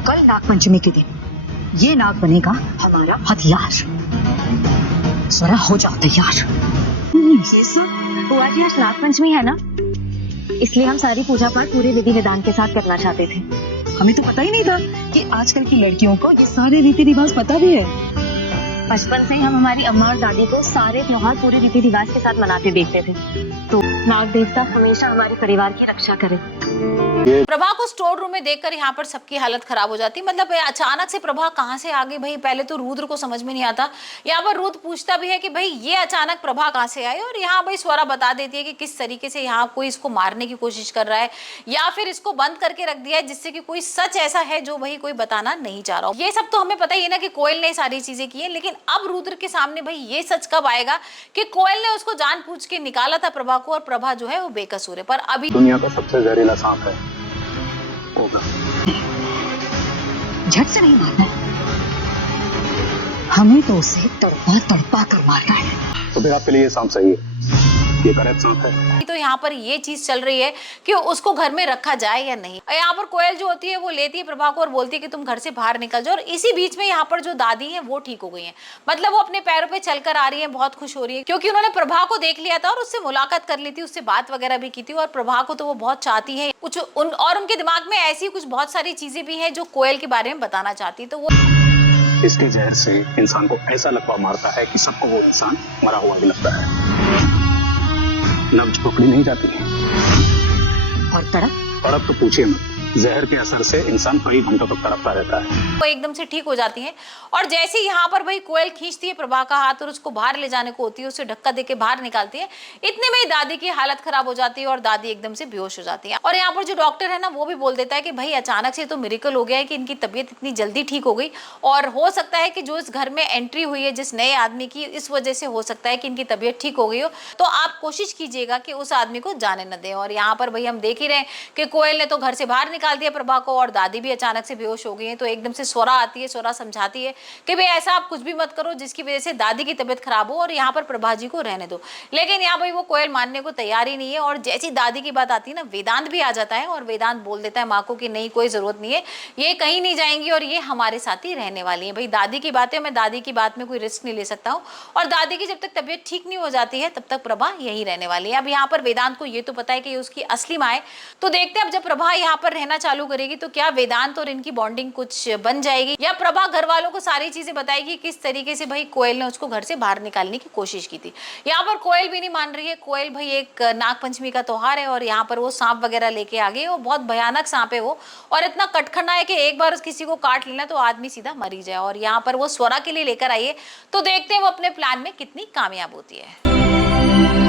कल नागपंचमी के दिन ये नाग बनेगा हमारा हथियार। स्वरा हो जाओ तैयार। बुआ जी आज नागपंचमी है ना, इसलिए हम सारी पूजा पाठ पूरे विधि विधान के साथ करना चाहते थे। हमें तो पता ही नहीं था कि आजकल की लड़कियों को ये सारे रीति रिवाज पता भी है। बचपन से ही हम हमारी अम्मा और दादी को सारे त्योहार पूरे रीति रिवाज के साथ मनाते देखते थे। तो नाग देवता हमेशा हमारे परिवार की रक्षा करे। प्रभा को स्टोर रूम में देखकर यहाँ पर सबकी हालत खराब हो जाती। मतलब अचानक से प्रभा कहाँ से आ गई भाई, पहले तो रुद्र को समझ में नहीं आता। यहाँ पर रुद्र पूछता भी है कि भाई ये अचानक प्रभा कहाँ से आई, और यहाँ भाई स्वरा बता देती है कि किस तरीके से यहाँ कोई इसको मारने की कोशिश कर रहा है या फिर इसको बंद करके रख दिया है, जिससे कि कोई सच ऐसा है जो भाई कोई बताना नहीं चाह रहा हो। ये सब तो हमें पता ही है ना कि कोयल ने सारी चीजें की है, लेकिन अब रुद्र के सामने भाई ये सच कब आएगा कि कोयल ने उसको जानबूझ के निकाला था प्रभा को, और प्रभा जो है वो बेकसूर है। पर अभी दुनिया का सबसे जहरीला सांप है कोबरा। झट से नहीं मारना, हमें तो उसे तड़पा तड़पा कर मारना है। तो फिर आपके लिए ये सांप सही है, ये करेक्ट सांप है। तो यहाँ पर ये चीज चल रही है कि उसको घर में रखा जाए या नहीं। यहाँ पर कोयल जो होती है वो लेती है प्रभा को और बोलती है कि तुम घर से बाहर निकल जाओ। और इसी बीच में यहाँ पर जो दादी है वो ठीक हो गई है, मतलब वो अपने पैरों पे चलकर आ रही है, बहुत खुश हो रही है, क्योंकि उन्होंने प्रभा को देख लिया था और उससे मुलाकात कर ली थी, उससे बात वगैरह भी की थी। और प्रभा को तो वो बहुत चाहती है कुछ और उनके दिमाग में ऐसी कुछ बहुत सारी चीजें भी है जो कोयल के बारे में बताना चाहती है। तो वो इसके जहर से इंसान को ऐसा लकवा मारता है कि सबको वो इंसान मरा हुआ भी लगता है। नब्ज पकड़ी नहीं जाती है। और तड़प तो पूछिए मत, जहर के असर से इंसान कई घंटों तक तड़पता रहता है। वो एकदम से ठीक हो जाती है। और जैसे ही यहाँ पर भाई कोयल खींचती है प्रभा का हाथ और उसको बाहर ले जाने को होती है, उसे धक्का देके बाहर निकालती है, इतने में ही दादी की हालत खराब हो जाती है और दादी एकदम से बेहोश हो जाती है। और यहाँ पर जो डॉक्टर है ना वो भी बोल देता है कि भाई अचानक से तो मिरेकल हो गया है कि इनकी तबीयत इतनी जल्दी ठीक हो गई, और हो सकता है कि जो इस घर में एंट्री हुई है जिस नए आदमी की, इस वजह से हो सकता है कि इनकी तबीयत ठीक हो गई हो। तो आप कोशिश कीजिएगा कि उस आदमी को जाने न दें। और यहाँ पर भाई हम देख ही रहे हैं कि कोयल ने तो घर से बाहर निकाल दिया प्रभा को, और दादी भी अचानक से बेहोश हो गई है। तो एकदम से स्वरा आती है, स्वरा समझाती है कि भाई ऐसा आप कुछ भी मत करो जिसकी वजह से दादी की तबीयत खराब हो, और यहाँ पर प्रभा जी को रहने दो। लेकिन यहाँ भाई वो कोयल मानने को तैयार ही नहीं है। और जैसी दादी की बात आती है ना, वेदांत भी आ जाता है और वेदांत बोल देता है माँ को कि नहीं कोई जरूरत नहीं है, ये कहीं नहीं जाएंगी और ये हमारे साथ ही रहने वाली है। भाई दादी की बात है, मैं दादी की बात में कोई रिस्क नहीं ले सकता हूँ, और दादी की जब तक तबीयत ठीक नहीं हो जाती है तब तक प्रभा यही रहने वाली है। अब यहाँ पर वेदांत को ये तो पता है कि उसकी असली माँ है। तो देखते हैं अब जब प्रभा यहाँ पर रहना चालू करेगी तो क्या वेदांत और इनकी बॉन्डिंग कुछ बन जाएगी, या प्रभा घर वालों को सारी चीजें बताएगी किस तरीके से भाई कोयल ने उसको घर से बाहर निकालने की कोशिश की थी। यहाँ पर कोयल भी नहीं मान रही है। कोयल भाई एक नागपंचमी का त्योहार है और यहाँ पर वो सांप वगैरह लेके आ गए, वो बहुत भयानक सांप है वो, और इतना कटखना है कि एक बार किसी को काट लेना तो आदमी सीधा मर ही जाए। और यहाँ पर वो स्वरा के लिए लेकर आई है, तो देखते हैं वो अपने प्लान में कितनी कामयाब होती है।